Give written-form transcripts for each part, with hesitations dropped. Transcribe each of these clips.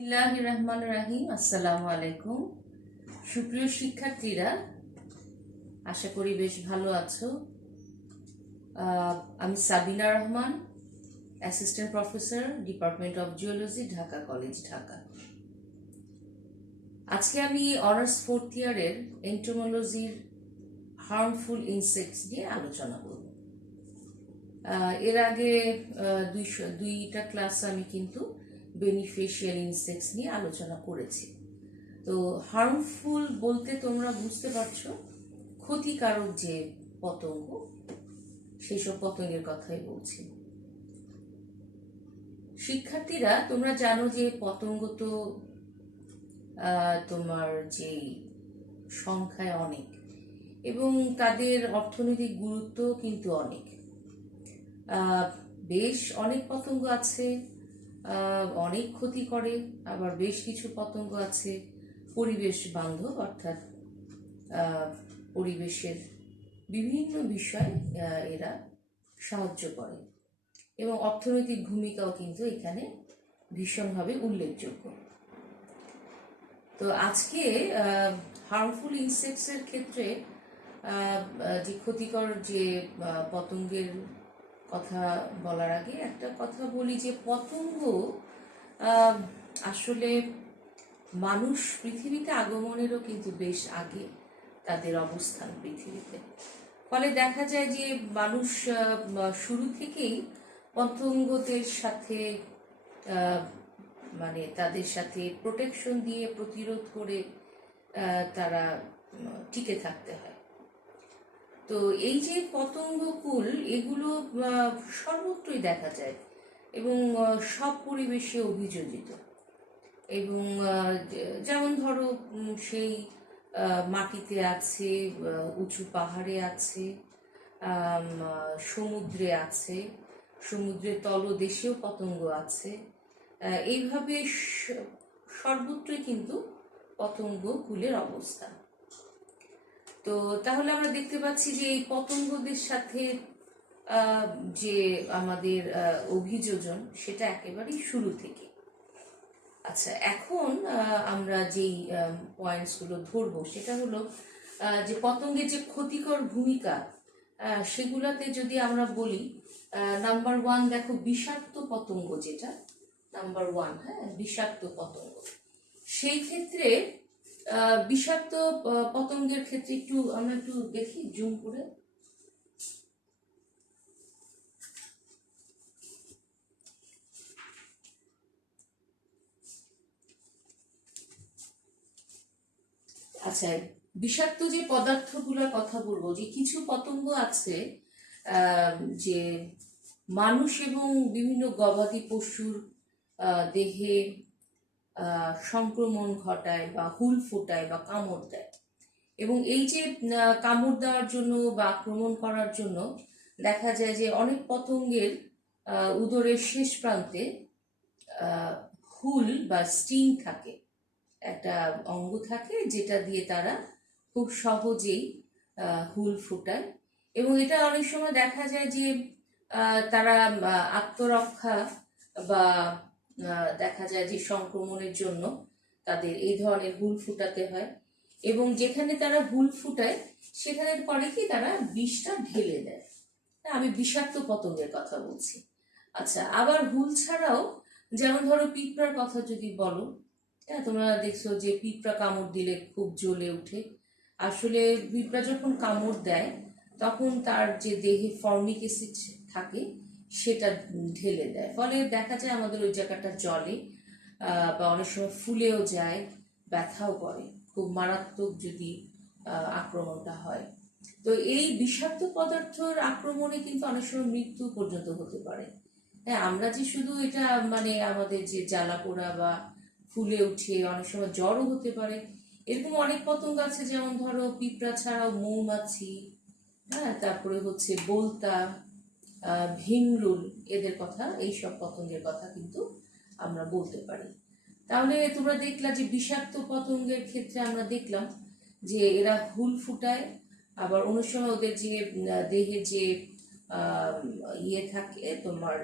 বিসমিল্লাহির রহমানির রহিম। আসসালামু আলাইকুম। সুপ্রিয় শিক্ষার্থীরা, আশা করি বেশ ভালো আছো। আমি Sabina Rahman, assistant professor, department of geology, Dhaka college, Dhaka. আজকে আমি অনার্স 4th ইয়ারের এন্টোমোলজির হার্মফুল ইনসেক্টস নিয়ে আলোচনা করব। এর আগে দুইটা ক্লাস আমি কিন্তু বেনিফিশিয়াল ইনসেক্টস নিয়ে আলোচনা করেছি। তো হার্মফুল বলতে তোমরা বুঝতে পারছো, ক্ষতিকারক যে পতঙ্গ, সেই সব পতঙ্গের কথাই বলছি। শিক্ষার্থীরা, তোমরা জানো যে পতঙ্গ তো তোমার যেই সংখ্যায় অনেক, এবং তাদের অর্থনৈতিক গুরুত্ব কিন্তু অনেক। বেশ অনেক পতঙ্গ আছে অনেক ক্ষতি করে, আবার বেশ কিছু পতঙ্গ আছে পরিবেশ বান্ধব, অর্থাৎ পরিবেশের বিভিন্ন বিষয় এরা সাহায্য করে, এবং অর্থনৈতিক ভূমিকাও কিন্তু এখানে ভীষণভাবে উল্লেখযোগ্য। তো আজকে হার্মফুল ইনসেক্টসের ক্ষেত্রে যে ক্ষতিকর যে পতঙ্গের কথা বলার আগে একটা কথা বলি যে পতঙ্গ আসলে মানুষ পৃথিবীতে আগমনেরও কিন্তু বেশ আগে তাদের অবস্থান পৃথিবীতে। ফলে দেখা যায় যে মানুষ শুরু থেকেই পতঙ্গদের সাথে মানে তাদের সাথে প্রোটেকশন দিয়ে প্রতিরোধ করে তারা টিকে থাকতে হয়। তো এই যে পতঙ্গকুল, এগুলো সর্বত্রই দেখা যায় এবং সব পরিবেশে অভিযোজিত। এবং যেমন ধরো সেই মাটিতে আছে, উঁচু পাহাড়ে আছে, সমুদ্রে আছে, সমুদ্রের তলদেশেও পতঙ্গ আছে। এইভাবে সর্বত্রই কিন্তু পতঙ্গ কুলের অবস্থা। তো তাহলে আমরা দেখতে পাচ্ছি যে এই পতঙ্গদের সাথে যে আমাদের অভিযোজন, সেটা একেবারেই শুরু থেকে। আচ্ছা, এখন আমরা যেই পয়েন্টসগুলো ধরবো সেটা হলো যে পতঙ্গের যে ক্ষতিকর ভূমিকা, সেগুলাতে যদি আমরা বলি, নাম্বার 1 দেখো, বিষাক্ত পতঙ্গ, যেটা নাম্বার 1, হ্যাঁ, বিষাক্ত পতঙ্গ। সেই ক্ষেত্রে বিষাক্ত পতঙ্গের ক্ষেত্রে আমরা একটু দেখি জুম করে। আচ্ছা, বিষাক্ত যে পদার্থগুলোর কথা বলবো, যে কিছু পতঙ্গ আছে যে মানুষ এবং বিভিন্ন গবাদি পশুর দেহে সংক্রমণ ঘটায় বা হুল ফোটায় বা কামড় দেয়। এবং এই যে কামড় দেওয়ার জন্য বা আক্রমণ করার জন্য দেখা যায় যে অনেক পতঙ্গের উদরের শেষ প্রান্তে হুল বা স্টিং থাকে, একটা অঙ্গ থাকে যেটা দিয়ে তারা খুব সহজেই হুল ফোটায়। এবং এটা অনেক সময় দেখা যায় যে তারা আত্মরক্ষা বা দেখা যায় যে সংক্রমণের জন্য তাদের এই ধরনের হুল ফুটাতে হয়, এবং যেখানে তারা হুল ফুটায় সেখানে পরে কি তারা বিষটা ঢেলে দেয়। আমি বিষাক্ত পতঙ্গের কথা বলছি। আচ্ছা, আবার হুল ছাড়াও যেমন ধরো পিঁপড়ার কথা যদি বলো, হ্যাঁ, তোমরা দেখছো যে পিঁপড়া কামড় দিলে খুব জ্বলে উঠে। আসলে পিঁপড়া যখন কামড় দেয় তখন তার যে দেহে ফর্মিক অ্যাসিড থাকে সেটা ঢেলে দেয়, ফলে দেখা যায় আমাদের ওই জায়গাটা জ্বলে, বা অনেক সময় ফুলেও যায়, ব্যথাও করে, খুব মারাত্মক যদি আক্রমণটা হয়। তো এই বিষাক্ত পদার্থের আক্রমণে কিন্তু অনেক সময় মৃত্যু পর্যন্ত হতে পারে। হ্যাঁ, আমরা যে শুধু এটা মানে আমাদের যে জ্বালা পোড়া বা ফুলে উঠে অনেক সময় জ্বরও হতে পারে, এরকম অনেক পতঙ্গ আছে, যেমন ধরো পিঁপড়া ছাড়াও মৌমাছি, হ্যাঁ, তারপরে হচ্ছে বোলতা, ভিমরুল, এদের কথা, এইসব পতঙ্গের কথা কিন্তু আমরা বলতে পারি। তাহলে তোমরা দেখলা যে বিষাক্ত পতঙ্গের ক্ষেত্রে আমরা দেখলাম যে এরা হুল ফুটায়, আবার অনেক সময় ওদের যে দেহে যে ইয়ে থাকে, তোমার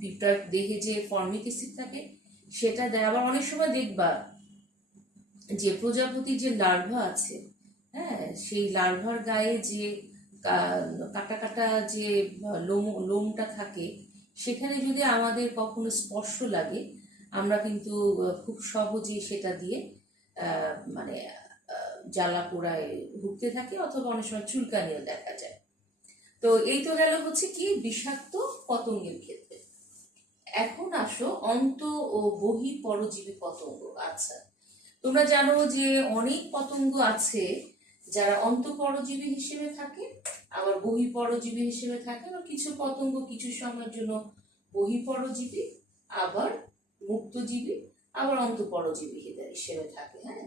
পিঁপড়ার দেহে যে ফর্মিক অ্যাসিড থাকে সেটা দেয়। আবার অনেক সময় দেখবা যে প্রজাপতির যে লার্ভা আছে, হ্যাঁ, সেই লার্ভার গায়ে যে কাটা কাটা যে লোমটা থাকে, সেখানে যদি আমাদের কখনো স্পর্শ লাগে, আমরা কিন্তু খুব সহজেই সেটা দিয়ে মানে জ্বালা পোড়ায় ভুগতে থাকি, অথবা অনেক সময় চুলকানিও দেখা যায়। তো এই তো গেল হচ্ছে কি বিষাক্ত পতঙ্গের ক্ষেত্রে। এখন আসো অন্ত ও বহি পরজীবী পতঙ্গ। আচ্ছা, তোমরা জানো যে অনেক পতঙ্গ আছে যারা অন্তঃপরজীবী হিসেবে থাকে, আবার বহিঃপরজীবী হিসেবে থাকে। আবার কিছু পতঙ্গ কিছু সময়ের জন্য বহিঃপরজীবী, আবার মুক্তজীবী, আবার অন্তঃপরজীবী হিসেবে থাকে। হ্যাঁ,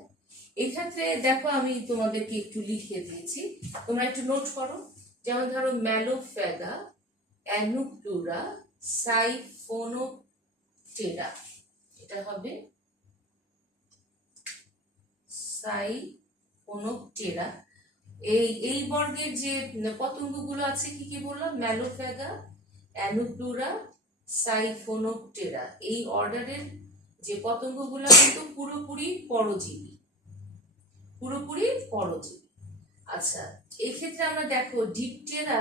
এক্ষেত্রে দেখো আমি তোমাদেরকে একটু লিখে দিয়েছি, তোমরা একটু নোট করো। যেমন ধরো ম্যালোফ্যাগা, অ্যানুপ্লুরা, সাইফোনোপটেরা, এটা হবে সাইফোনোপটেরা। এই বর্গের যে পতঙ্গগুলো আছে কি কি বললাম? ম্যালোফ্যাগা, অ্যানুপ্লুরা, সাইফোনোপটেরা। এই অর্ডারের যে পতঙ্গগুলো কিন্তু পুরোপুরি পরজীবী, পুরোপুরি পরজীবী। আচ্ছা, এই ক্ষেত্রে আমরা দেখো ডিপটেরা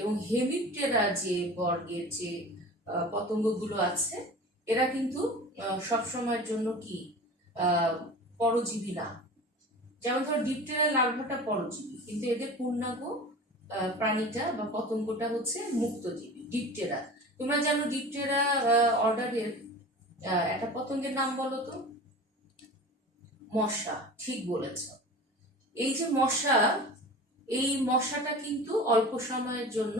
এবং হেমিপটেরা যে বর্গের যে পতঙ্গগুলো আছে, এরা কিন্তু সবসময়ের জন্য কি পরজীবী না। যেমন ধরো ডিপটেরা লার্ভাটা পরজীবী, কিন্তু এদের পূর্ণাঙ্গ প্রাণীটা বা পতঙ্গটা হচ্ছে মুক্তজীবী, ডিপটেরা। তোমরা জানো ডিপটেরা অর্ডারের একটা পতঙ্গের নাম বলো তো? মশা, ঠিক বলেছ। এই যে মশা, এই মশাটা কিন্তু অল্প সময়ের জন্য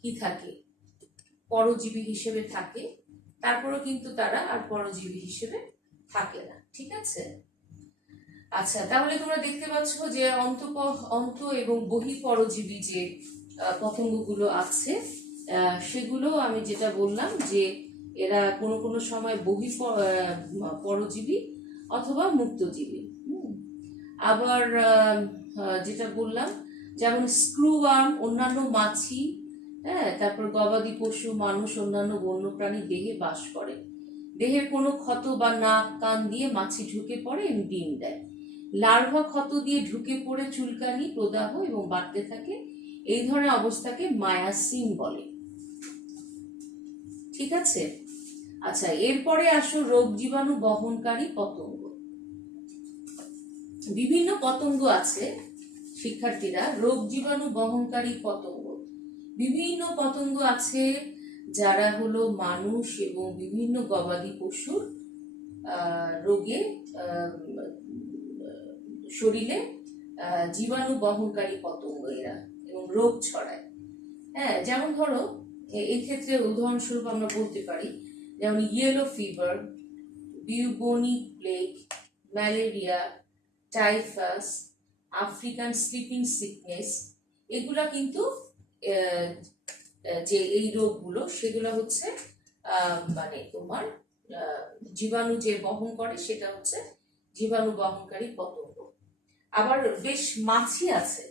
কি থাকে? পরজীবী হিসেবে থাকে, তারপরেও কিন্তু তারা আর পরজীবী হিসেবে থাকে না। ঠিক আছে? আচ্ছা, তাহলে তোমরা দেখতে পাচ্ছ যে অন্ত এবং বহিঃপরজীবী যে পতঙ্গগুলো আছে, সেগুলো আমি যেটা বললাম যে এরা কোনো কোনো সময় পরজীবী অথবা মুক্তজীবী। আবার যেটা বললাম, যেমন স্ক্রুওয়ার্ম অন্যান্য মাছি, হ্যাঁ, তারপর গবাদি পশু, মানুষ, অন্যান্য বন্যপ্রাণী দেহে বাস করে। দেহের কোনো ক্ষত বা নাক কান দিয়ে মাছি ঢুকে পড়ে এবং ডিম দেয়। লার্ভা ক্ষত দিয়ে ঢুকে পড়ে চুলকানি, প্রদাহ এবং বাড়তে থাকে। এই ধরনের অবস্থাকে মায়াসিন বলে। ঠিক আছে? আচ্ছা, এরপরে আসো রোগ জীবাণু বহনকারী পতঙ্গ। বিভিন্ন পতঙ্গ আছে শিক্ষার্থীরা, রোগ জীবাণু বহনকারী পতঙ্গ। বিভিন্ন পতঙ্গ আছে যারা হলো মানুষ এবং বিভিন্ন গবাদি পশুর রোগে শরীরে জীবাণু বহনকারী পতঙ্গ এরা, এবং রোগ ছড়ায়। হ্যাঁ, যেমন ধরো এই ক্ষেত্রে উদাহরণস্বরূপ আমরা বলতে পারি, যেমন yellow fever, bubonic plague, malaria, typhus, African sleeping sickness. এগুলা কিন্তু যে এই রোগগুলো, সেগুলো হচ্ছে মানে তোমার জীবাণু যে বহন করে, সেটা হচ্ছে জীবাণু বহনকারী পতঙ্গ। আবার বেশ মাছি আছে,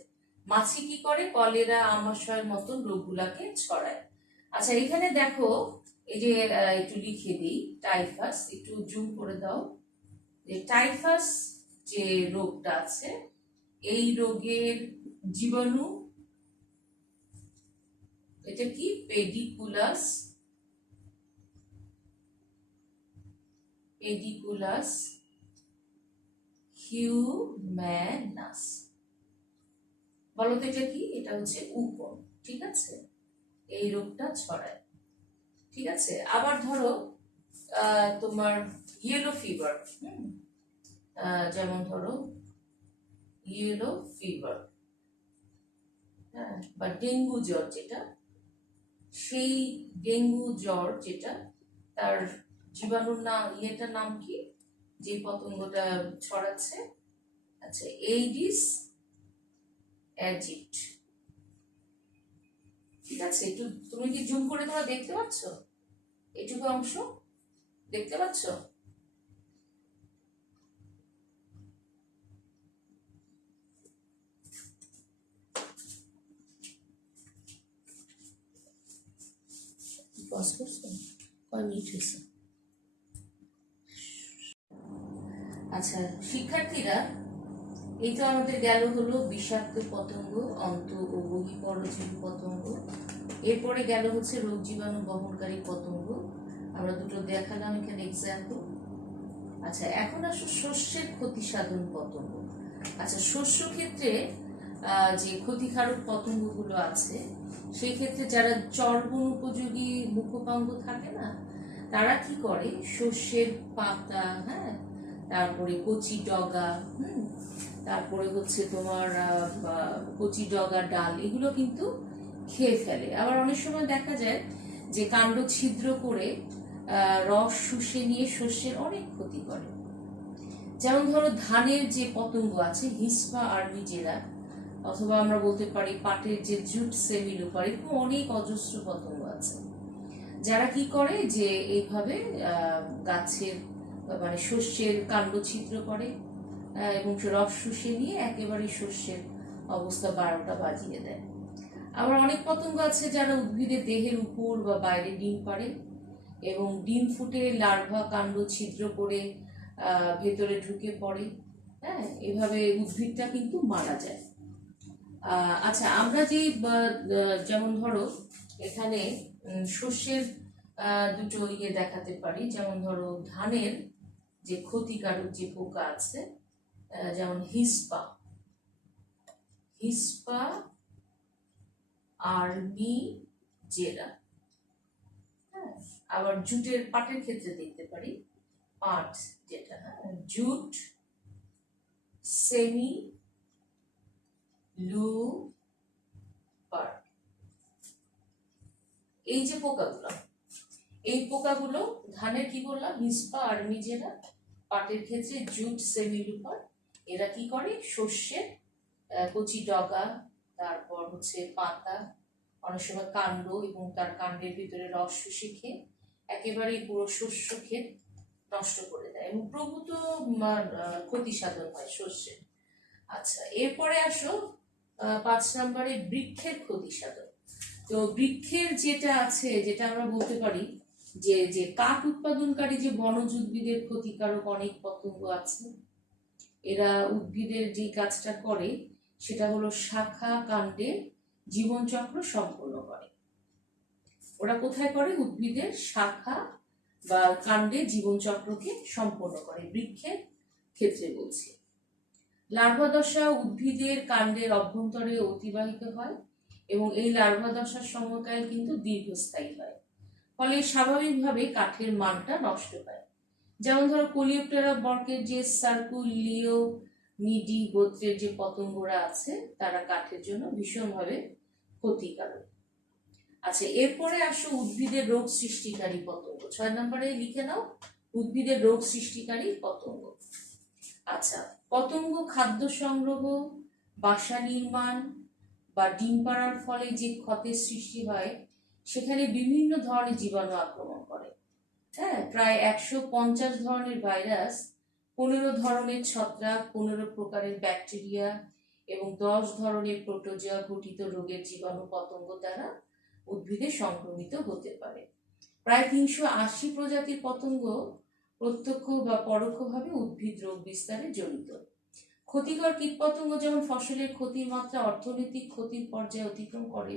মাছি কি করে? কলেরা, আমাশয়ের মতন রোগগুলাকে ছড়ায়। আচ্ছা, এখানে দেখো এই যে একটু লিখে দিই, টাইফাস, একটু জুম করে দাও। যে টাইফাস যে রোগটা আছে, এই রোগের জীবাণু, এটা কি? পেডিকুলাস হিউম্যানাস। বলো তো এটা কি? এটা হচ্ছে উকুন। ঠিক আছে? এই রোগটা ছড়ায়। ঠিক আছে? আবার ধরো তোমার ইয়েলো ফিভার, যেমন ধরো ইয়েলো ফিভার, হ্যাঁ, বা ডেঙ্গু জ্বর যেটা, সেই ডেঙ্গু জ্বর যেটা, তার জীবাণুর নাম, ইয়েটার নাম কি, যে পতঙ্গটা ছড়াচ্ছে? আচ্ছা, এইডিস অ্যাজিক্ট। ঠিক আছে? একটু তুমি কি জুম করে তোমরা দেখতে পাচ্ছ? এটুকু অংশ দেখতে পাচ্ছ? পজ করছো? কয় মিনিট হয়েছে? আচ্ছা শিক্ষার্থীরা, এই তো আমাদের গেল হলো বিষাক্ত পতঙ্গ, অন্ত ও বহিঃপরজীবী পতঙ্গ। এরপরে গেল হচ্ছে রোগ জীবাণু বহনকারী পতঙ্গ। আমরা দুটো দেখালাম এখানে এক্সাম্পল। আচ্ছা এখন আসো শস্যের ক্ষতি সাধন পতঙ্গ। আচ্ছা শস্য ক্ষেত্রে যে ক্ষতিকারক পতঙ্গগুলো আছে, সেই ক্ষেত্রে যারা চর্বণ উপযোগী মুখপাঙ্গ থাকে না, তারা কি করে শস্যের পাতা, হ্যাঁ, তারপরে কচি ডগা, তারপরে হচ্ছে তোমার কচি ডগা ডাল, এগুলো কিন্তু খেয়ে ফেলে। আবার অনেক সময় দেখা যায় যে কাণ্ড ছিদ্র করে রস শুষে নিয়ে শস্যের অনেক ক্ষতি করে। যেমন ধরো ধানের যে পতঙ্গ আছে হিসপা আর্মিজেরা, অথবা আমরা বলতে পারি পাটের যে জুট সেমিলুপার, এরকম অনেক অজস্র পতঙ্গ আছে যারা কি করে যে এইভাবে গাছের মানে শস্যের কাণ্ড ছিদ্র করে এবং রস শুষে নিয়ে একেবারে শস্যের অবস্থা 12টা বাজিয়ে দেয়। আবার অনেক পতঙ্গ আছে যারা উদ্ভিদের দেহের উপর বা বাইরে ডিম পাড়ে এবং ডিম ফুটে লার্ভা কাণ্ড ছিদ্র করে ভেতরে ঢুকে পড়ে, হ্যাঁ, এভাবে উদ্ভিদটা কিন্তু মারা যায়। আচ্ছা আমরা যে যেমন ধরো এখানে শস্যের দুটো ইয়ে দেখাতে পারি। যেমন ধরো ধানের যে ক্ষতিকারক যে পোকা আছে, যেমন হিসপা আর্মিজেরা, হ্যাঁ। আবার জুটের পাটের ক্ষেত্রে দেখতে পারি পাট, যেটা জুট সেমি লুপার। এই যে পোকাগুলো, এই পোকাগুলো ধানের কি বললাম হিসপা আর্মিজেরা, পাটের ক্ষেত্রে জুট সেমিলুপার। এরা কি করে শস্যের কচি ডগা, তারপর হচ্ছে পাতা, অনেক সময় কাণ্ড এবং তার কাণ্ডের ভিতরে রস শুষে খেয়ে একেবারেই পুরো শস্য ক্ষেত নষ্ট করে দেয় এবং প্রভূত ক্ষতি সাধন হয় শস্যের। আচ্ছা এরপরে আসো 5 নম্বরে বৃক্ষের ক্ষতি সাধন। তো বৃক্ষের যেটা আছে, যেটা আমরা বলতে পারি যে যে কাঠ উৎপাদনকারী যে বনজ উদ্ভিদের ক্ষতিকারক অনেক পতঙ্গ আছে। এরা উদ্ভিদের যে কাজটা করে সেটা হলো শাখা কাণ্ডে জীবনচক্র সম্পন্ন করে। ওরা কোথায় করে? উদ্ভিদের শাখা বা কাণ্ডে জীবনচক্রকে সম্পন্ন করে, বৃক্ষের ক্ষেত্রে বলছি। লার্ভা দশা উদ্ভিদের কাণ্ডের অভ্যন্তরে অতিবাহিত হয় এবং এই লার্ভা দশার সময়কাল কিন্তু দীর্ঘস্থায়ী হয়, ফলে স্বাভাবিকভাবে কাঠের মানটা নষ্ট হয়। যেমন ধরো কোলিওপ্টেরা বর্গের যে সার্কুলিওনিডি গোত্রের যে পতঙ্গরা আছে, তারা কাঠের জন্য ভীষণভাবে ক্ষতিকারক। আচ্ছা এরপরে আসো উদ্ভিদের রোগ সৃষ্টিকারী পতঙ্গ। 6 নম্বরে লিখে নাও উদ্ভিদের রোগ সৃষ্টিকারী পতঙ্গ। আচ্ছা পতঙ্গ খাদ্য সংগ্রহ, বাসা নির্মাণ বা ডিম পাড়ার ফলে যে ক্ষতের সৃষ্টি হয়, সেখানে বিভিন্ন ধরনের জীবাণু আক্রমণ করে। হ্যাঁ, প্রায় 150 ধরনের ভাইরাস, 15 ধরনের ছত্রাক, 15 প্রকারের ব্যাকটেরিয়া এবং 10 ধরনের প্রোটোজোয়া গঠিত রোগের জীবাণু পতঙ্গ দ্বারা উদ্ভিদে সংক্রমিত হতে পারে। প্রায় 380 প্রজাতির পতঙ্গ প্রত্যক্ষ বা পরোক্ষভাবে উদ্ভিদ রোগ বিস্তারে জড়িত। ক্ষতিকর কীটপতঙ্গ যেমন ফসলের ক্ষতির মাত্রা অর্থনৈতিক ক্ষতির পর্যায়ে অতিক্রম করে,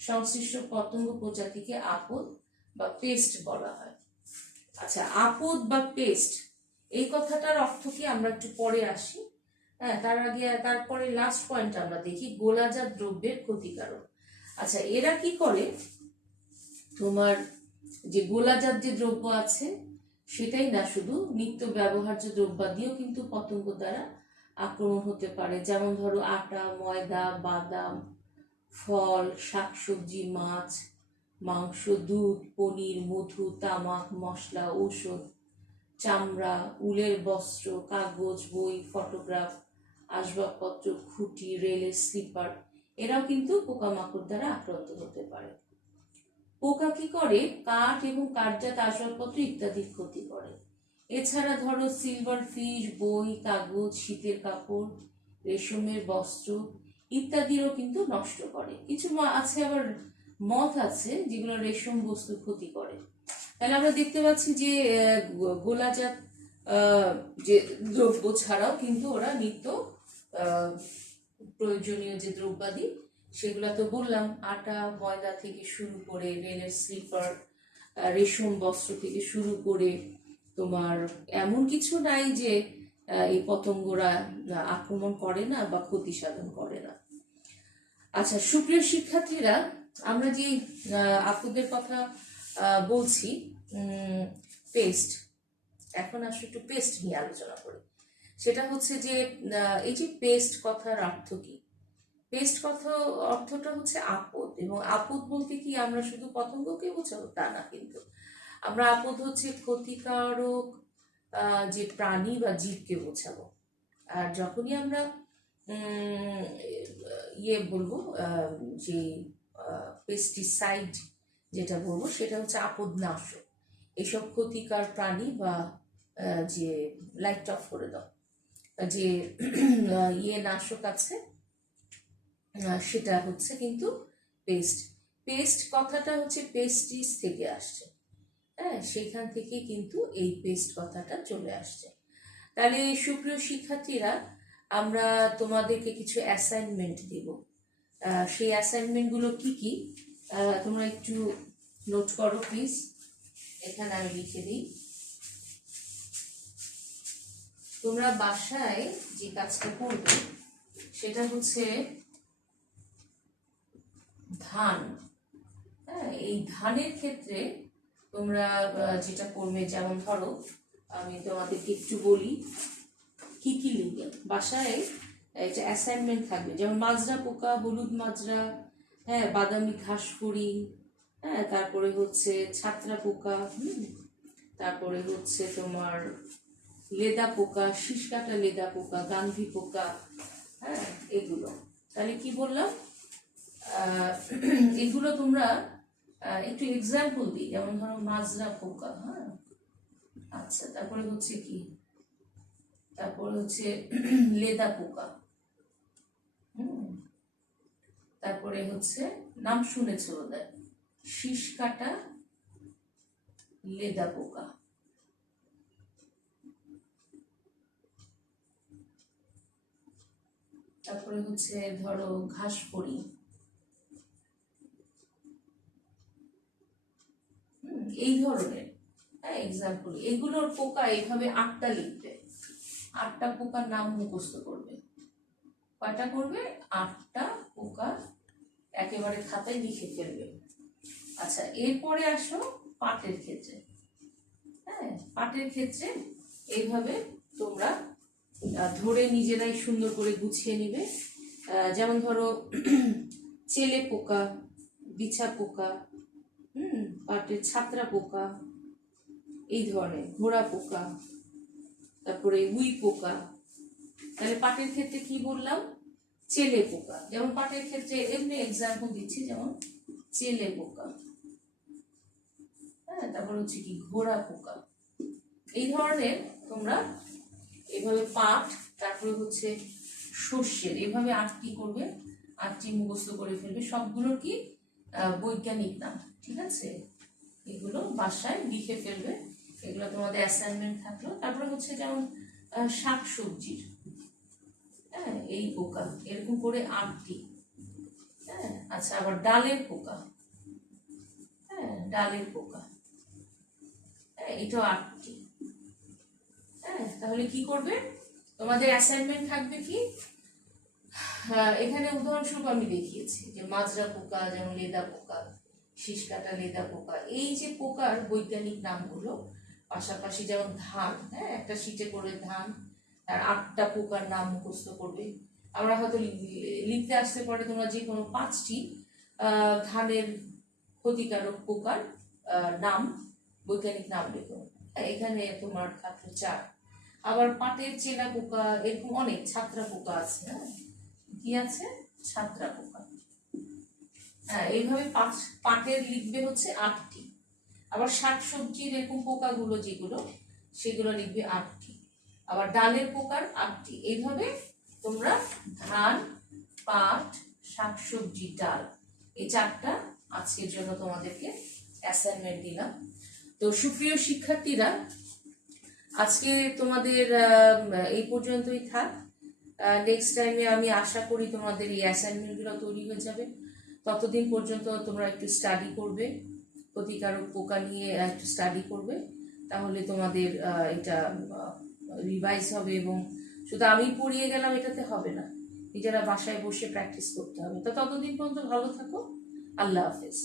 সংশ্লিষ্ট পতঙ্গ প্রজাতিকে আপদ বা পেস্ট বলা হয়। আচ্ছা আপদ বা পেস্ট এই কথাটার অর্থ কি আমরা একটু পরে আসি। হ্যাঁ, তার আগে তারপরে লাস্ট পয়েন্ট আমরা দেখি গোলাজাত দ্রব্যের ক্ষতিকারক। আচ্ছা এরা কি করে, তোমার যে গোলাজাত যে দ্রব্য আছে সেটাই না, শুধু নিত্য ব্যবহার্য দ্রব্যাদিও কিন্তু পতঙ্গ দ্বারা আক্রমণ হতে পারে। যেমন ধরো আটা, ময়দা, বাদাম, ফল, শাকসবজি, মাছ, মাংস, দুধ, পনির, মধু, তামাক, মশলা, ঔষধ, চামড়া, উলের বস্ত্র, কাগজ, বই, ফটোগ্রাফ, আসবাবপত্র, খুঁটি, রেলের স্লিপার, এরাও কিন্তু পোকামাকড় দ্বারা আক্রান্ত হতে পারে। পোকা কি করে? কাঠ এবং কাঠজাত আসবাবপত্র ইত্যাদির ক্ষতি করে। এছাড়া ধরো সিলভার ফিশ, বই, কাগজ, শীতের কাপড়, রেশমের বস্ত্র ইত্যাদিরও কিন্তু নষ্ট করে। কিছু আছে আবার মথ আছে যেগুলো রেশম বস্তু ক্ষতি করে। তাহলে আমরা দেখতে পাচ্ছি যে গোলাজাত আহ, যে দ্রব্য ছাড়াও কিন্তু ওরা নিত্য আহ, প্রয়োজনীয় যে দ্রব্যাদি সেগুলো তো বললাম, আটা ময়দা থেকে শুরু করে রেলের স্লিপার, রেশম বস্ত্র থেকে শুরু করে তোমার এমন কিছু নাই যে এই পতঙ্গরা আক্রমণ করে না বা ক্ষতি সাধন করে না। আচ্ছা সুপ্রিয় শিক্ষার্থীরা, আমরা যে আপুদের কথা বলছি, পেস্ট, এখন আসলে একটু পেস্ট নিয়ে আলোচনা করি। সেটা হচ্ছে যে এই যে পেস্ট কথার অর্থ কি? পেস্ট কথা অর্থটা হচ্ছে আপদ, এবং আপদ বলতে কি আমরা শুধু পতঙ্গকে বোঝাবো তা না, কিন্তু আমরা আপদ হচ্ছে ক্ষতিকারক যে প্রাণী বা জীবকে বোঝাবো। আর যখনই আমরা ইয়ে বলবো, যে পেস্টিসাইড যেটা বলবো সেটা হচ্ছে আপদনাশক। এসব ক্ষতিকর প্রাণী বা যে লাইট অফ করে দাও, যে ইয়ে নাশক আছে, সেটা হচ্ছে কিন্তু পেস্ট। পেস্ট কথাটা হচ্ছে পেস্টিস থেকে আসছে, হ্যাঁ, সেখান থেকে কিন্তু এই পেস্ট কথাটা চলে আসছে। তাহলে সুপ্রিয় শিক্ষার্থীরা, আমরা তোমাদেরকে কিছু অ্যাসাইনমেন্ট দেব। সেই অ্যাসাইনমেন্টগুলো কি কি তোমরা একটু নোট করো প্লিজ, এখানে আমি লিখে দিই। তোমরা বাসায় যে কাজটা করবে সেটা হচ্ছে ধান, হ্যাঁ, এই ধানের ক্ষেত্রে তোমরা যেটা করবে, যেমন ধরো আমি তোমাদেরকে একটু বলি কি কি লিখবে বাসায়। এটা অ্যাসাইনমেন্ট থাকবে, যেমন মাজরা পোকা, হলুদ মাজরা, হ্যাঁ, বাদামি ঘাস ফড়িং, হ্যাঁ, তারপরে হচ্ছে ছাত্রা পোকা, তারপরে হচ্ছে তোমার লেদা পোকা, শীষ কাটা লেদা পোকা, গান্ধী পোকা, হ্যাঁ, এগুলো। তাহলে কি বললাম, এগুলো তোমরা একটু এক্সাম্পল দিই, যেমন ধরো মাজরা পোকা, হ্যাঁ, আচ্ছা, তারপরে হচ্ছে কি, তারপরে হচ্ছে লেদা পোকা, তারপরে হচ্ছে নাম শুনেছ বোধহয় শীষ কাটা লেদা পোকা, তারপরে হচ্ছে ধরো ঘাস ফড়িং, এই ধরনের, হ্যাঁ, এক্সাম্পল। এগুলোর পোকা এইভাবে 8টা লিখবে, 8টা পোকার নাম মুখস্থ করবে। কয়টা করবে? 8টা পোকা একেবারে খাতায় লিখে ফেলবে। আচ্ছা, এরপরে আসো পাটের ক্ষেত্রে। হ্যাঁ, পাটের ক্ষেত্রে এইভাবে তোমরা ধরে নিজেরাই সুন্দর করে গুছিয়ে নিবে। যেমন ধরো চেলে পোকা, বিছা পোকা, পাটের ছাত্রা পোকা, এই ধরনের ঘোড়া পোকা, তারপরে উই পোকা। তাহলে পাটের ক্ষেত্রে কি বললাম? চেলে পোকা। যেমন পাটের ক্ষেত্রে এমনি এক্সাম্পল দিচ্ছি, যেমন চেলে পোকা, হ্যাঁ, তারপর হচ্ছে কি ঘোড়া পোকা। এই ধরনের তোমরা এইভাবে পাট, তারপরে হচ্ছে শস্যের, এভাবে 8টি করবে, 8টি মুখস্থ করে ফেলবে। সবগুলোর কি বৈজ্ঞানিক নাম, ঠিক আছে? এগুলো বাসায় লিখে ফেলবে, এগুলো তোমাদের অ্যাসাইনমেন্ট থাকলো। তারপরে হচ্ছে যেমন শাক সবজির, হ্যাঁ, এই পোকা, এরকম করে 8টি, হ্যাঁ। আচ্ছা, আবার ডালের পোকা, হ্যাঁ, ডালের পোকা, হ্যাঁ, এটাও 8টি, হ্যাঁ। তাহলে কি করবে, তোমাদের অ্যাসাইনমেন্ট থাকবে কি, এখানে উদাহরণস্বরূপ আমি দেখিয়েছি যে মাজরা পোকা, যেমন লেদা পোকা, শীষ কাটা লেদা পোকা, এই যে পোকার বৈজ্ঞানিক নামগুলো। পাশাপাশি যেমন ধান, হ্যাঁ, একটা শীটে করে ধান, আর 8টা পোকার নাম মুখস্থ করবে। আমরা হয়তো লিখতে আসতে পারে তোমরা যে কোনো 5টি ধানের ক্ষতিকারক পোকার নাম, বৈজ্ঞানিক নাম লেখো। এখানে তোমার থাকলো 4। আবার পাটের চেলা পোকা, এরকম অনেক ছাত্রা পোকা আছে, হ্যাঁ, কি আছে? ছাত্রা পোকা, হ্যাঁ। এইভাবে পাটের লিখবে হচ্ছে 8টি। আবার শাকসবজির এরকম পোকাগুলো যেগুলো, সেগুলো লিখবে 8টি। আবার ডালের পোকার 8টি। এইভাবে তোমরা ধান, পাট, শাকসবজি, ডাল, এই 4টা আজকের জন্য তোমাদেরকে অ্যাসাইনমেন্ট দিলাম। তো সুপ্রিয় শিক্ষার্থীরা, আজকে তোমাদের এই পর্যন্তই থাক। নেক্সট টাইমে আমি আশা করি তোমাদের এই অ্যাসাইনমেন্টগুলো তৈরি হয়ে যাবে। ততদিন পর্যন্ত তোমরা একটু স্টাডি করবে, ক্ষতিকারক পোকা নিয়ে একটু স্টাডি করবে, তাহলে তোমাদের এটা রিভাইজ হবে। এবং শুধু আমি পড়িয়ে গেলাম এটাতে হবে না, নিজেরা বাসায় বসে প্র্যাকটিস করতে হবে। তো ততদিন পর্যন্ত ভালো থাকো। আল্লাহ হাফেজ।